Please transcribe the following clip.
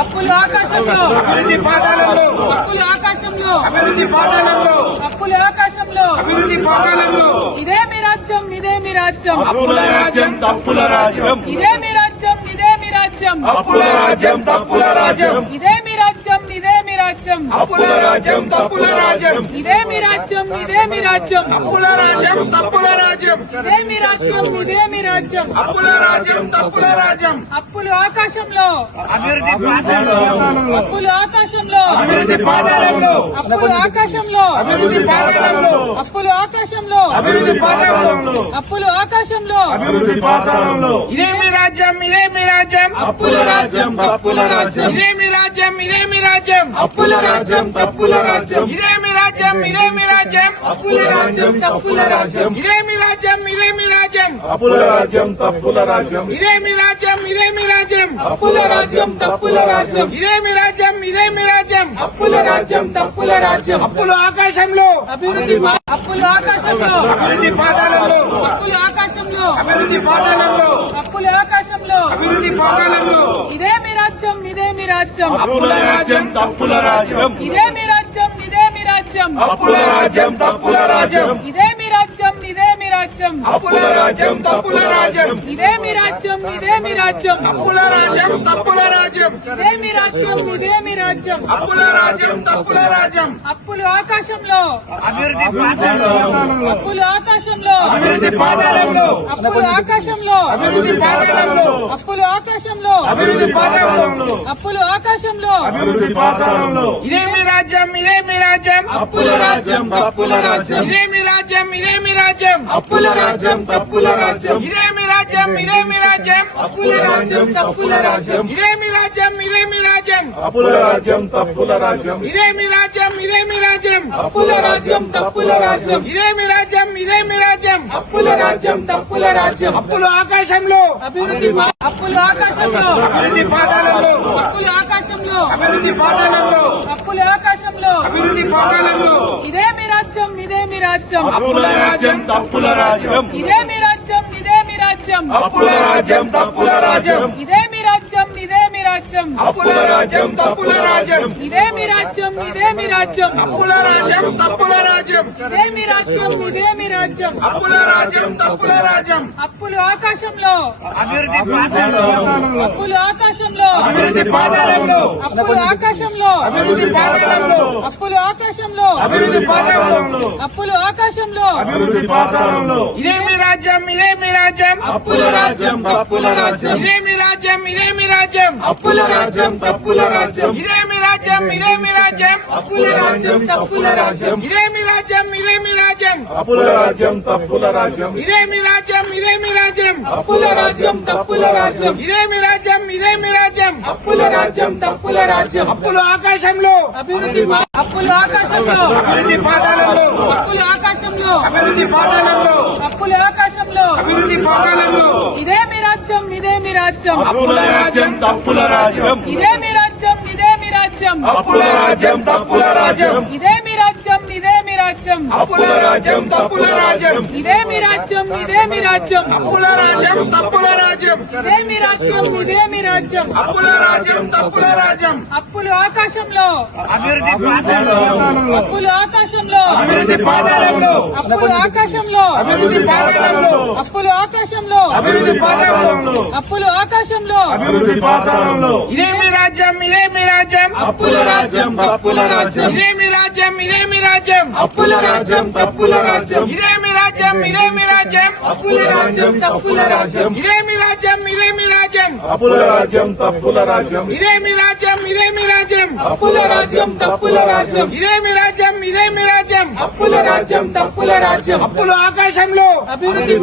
అప్పులు ఆకాశంలో అభివృద్ధి పాదాలంలో అప్పులు ఆకాశంలో అభివృద్ధి పాదాలంలో అప్పులు ఆకాశంలో అభివృద్ధి పాదాలంలో ఇదే మీ రాజ్యం ఇదే మీ రాజ్యం అప్పుల రాజ్యం తప్పుల రాజ్యం ఇదే మీ రాజ్యం ఇదే మీ రాజ్యం అప్పుల రాజ్యం తప్పుల రాజ్యం ఇదే మీ రాజ్యం ఇదే మీ రాజ్యం అప్పుల రాజ్యం తప్పుల రాజ్యం ఇదే మీ రాజ్యం ఇదే మీ రాజ్యం అప్పుల రాజ్యం తప్పుల రాజ్యం ఇదే మీ రాజ్యం ఇదే మీ రాజ్యం. అప్పుల రాజ్యం తప్పుల రాజ్యం. అప్పులు ఆకాశంలో. అభివృద్ధి అప్పులు ఆకాశంలో. అభివృద్ధి పాదాలంలో. అప్పులు ఆకాశంలో. అభివృద్ధి పాదాలంలో. అప్పులు ఆకాశంలో. అభివృద్ధి పాదాలంలో. అప్పులు ఆకాశంలో. అభివృద్ధి పాదాలంలో. ఇదే మీ రాజ్యం ఇదే మీ రాజ్యం. అప్పుల రాజ్యం తప్పుల రాజ్యం. ఇదే మీ రాజ్యం ఇదే మీ రాజ్యం. అప్పుల రాజ్యం తప్పుల రాజ్యం. ఇదే మీ రాజ్యం ఇదే మీ రాజ్యం అప్పుల రాజ్యం తప్పుల రాజ్యం ఇదే మీ రాజ్యం ఇదే మీ రాజ్యం అప్పుల రాజ్యం తప్పుల రాజ్యం ఇదే మీ రాజ్యం ఇదే మీ రాజ్యం అప్పుల రాజ్యం తప్పుల రాజ్యం ఇదే మీ రాజ్యం ఇదే మీ రాజ్యం అప్పుల రాజ్యం తప్పుల రాజ్యం అప్పులు ఆకాశంలో అభివృద్ధి అప్పులు ఆకాశంలో అభివృద్ధి పాదాలంలో అప్పులు ఆకాశంలో అభివృద్ధి పాదాలంలో అప్పులు ఆకాశంలో అభివృద్ధి పాదాలంలో ఇదే మీ రాజ్యం ఇదే మీ రాజ్యం అప్పుల రాజ్యం తప్పుల రాజ్యం ఇదే మీ రాజ్యం ఇదే మీ రాజ్యం. అప్పుల రాజ్యం తప్పుల రాజ్యం. ఇదే మీ రాజ్యం ఇదే మీ రాజ్యం. అప్పుల రాజ్యం తప్పుల రాజ్యం. ఇదే మీ రాజ్యం ఇదే మీ రాజ్యం. అప్పుల రాజ్యం తప్పుల రాజ్యం. ఇదే మీ రాజ్యం ఇదే మీ రాజ్యం. అప్పుల రాజ్యం తప్పుల రాజ్యం. అప్పులు ఆకాశంలో. అభివృద్ధి పాదాలంలో. అప్పులు ఆకాశంలో. అభివృద్ధి పాదాలంలో. అప్పులు ఆకాశంలో. అభివృద్ధి పాదాలంలో. అప్పులు ఆకాశంలో. అభివృద్ధి పాదాలంలో. అప్పులు ఆకాశంలో. అభివృద్ధి పాతాళంలో ఇదే రాజ్యం. అప్పుల రాజ్యం తప్పుల రాజ్యం. ఇదే మీ రాజ్యం ఇదే మీ రాజ్యం. అప్పుల రాజ్యం తప్పుల రాజ్యం. ఇదే మీ రాజ్యం ఇదే మీ రాజ్యం. అప్పుల రాజ్యం తప్పుల రాజ్యం. ఇదే మీ రాజ్యం ఇదే మీ రాజ్యం. అప్పుల రాజ్యం తప్పుల రాజ్యం. ఇదే మీ రాజ్యం ఇదే మీ రాజ్యం. అప్పుల రాజ్యం తప్పుల రాజ్యం. ఇదే మీ రాజ్యం ఇదే మీ రాజ్యం. అప్పుల రాజ్యం తప్పుల రాజ్యం. అప్పులు ఆకాశంలో. అభివృద్ధి అప్పులు ఆకాశంలో. అభివృద్ధి పాదాలంలో. అప్పులు ఆకాశంలో. అభివృద్ధి పాదాలంలో. అభివృద్ధి పాదాలంలో ఇదే మీ రాజ్యం ఇదే మీ రాజ్యం. అప్పుల రాజ్యం తప్పుల రాజ్యం. ఇదే మీ రాజ్యం ఇదే మీ రాజ్యం. అప్పుల రాజ్యం తప్పుల రాజ్యం. ఇదే రాజ్యం. అప్పుల రాజ్యం తప్పుల రాజ్యం. ఇదే మీ రాజ్యం ఇదే మీ రాజ్యం. అప్పుల రాజ్యం తప్పుల రాజ్యం. ఇదే మీ రాజ్యం ఇదే మీ రాజ్యం. అప్పుల రాజ్యం తప్పుల రాజ్యం. అప్పులు ఆకాశంలో. పాదాలంలో. అప్పులు ఆకాశంలో అభివృద్ధి పాదాలంలో. అప్పులు ఆకాశంలో. అభివృద్ధి పాదాలంలో. అప్పులు ఆకాశంలో. అభివృద్ధి పాదాలంలో. అప్పులు ఆకాశంలో. అభివృద్ధి పాతాళంలో ఇదే మీ రాజ్యం ఇదే మీ రాజ్యం. అప్పుల రాజ్యం తప్పుల రాజ్యం. ఇదే మీ రాజ్యం ఇదే మీ రాజ్యం. అప్పుల రాజ్యం తప్పుల రాజ్యం. ఇదే మీ రాజ్యం ఇదే మీ రాజ్యం? అప్పుల రాజ్యం తప్పుల రాజ్యం. ఇదే మీ రాజ్యం ఇదే మీ రాజ్యం? అప్పుల రాజ్యం తప్పుల రాజ్యం. ఇదే మీ రాజ్యం ఇదే మీ రాజ్యం? అప్పుల రాజ్యం తప్పుల రాజ్యం. ఇదే మీ రాజ్యం ఇదే మీ రాజ్యం? అప్పుల రాజ్యం తప్పుల రాజ్యం. అప్పులు ఆకాశంలో. అభివృద్ధి అప్పులు ఆకాశంలో. అభివృద్ధి పాదాలంలో. అప్పులు ఆకాశంలో. అభివృద్ధి పాదాలంలో. అప్పులు ఆకాశంలో. అభివృద్ధి పాదాలంలో. ఇదే మీ రాజ్యం? మీ రాజ్యం. అప్పుల రాజ్యం తప్పుల రాజ్యం. ఇదే మీ రాజ్యం ఇదే మీ రాజ్యం. అప్పుల రాజ్యం తప్పుల రాజ్యం ఇదే మీ రాజ్యం. ఇదే మీ రాజ్యం. అప్పుల రాజ్యం తప్పుల రాజ్యం. ఇదే మీ రాజ్యం ఇదే మీ రాజ్యం. అప్పుల రాజ్యం తప్పుల రాజ్యం. ఇదే మీ రాజ్యం ఇదే మీ రాజ్యం. అప్పుల రాజ్యం తప్పుల రాజ్యం. అప్పులు ఆకాశంలో. అభివృద్ధి పాదాలంలో. అప్పులు ఆకాశంలో. అభివృద్ధి పాదాలంలో. అప్పులు ఆకాశంలో. అభివృద్ధి పాదాలంలో. అప్పులు ఆకాశంలో. అభివృద్ధి పాదాలంలో. అప్పులు ఆకాశంలో. అభివృద్ధి పాతాళంలో ఇదే మీ రాజ్యం ఇదే మీ రాజ్యం? అప్పుల రాజ్యం తప్పుల రాజ్యం. ఇదే మీ రాజ్యం ఇదే మీ రాజ్యం? అప్పుల రాజ్యం తప్పుల రాజ్యం. ఇదే మీ రాజ్యం ఇదే మీ రాజ్యం? అప్పుల రాజ్యం తప్పుల రాజ్యం. ఇదే మీ రాజ్యం ఇదే మీ రాజ్యం? అప్పుల రాజ్యం తప్పుల రాజ్యం. ఇదే మీ రాజ్యం ఇదే మీ రాజ్యం? అప్పుల రాజ్యం తప్పుల రాజ్యం. ఇదే మీ రాజ్యం ఇదే మీ రాజ్యం? అప్పుల రాజ్యం తప్పుల రాజ్యం. అప్పులు ఆకాశంలో అభివృద్ధి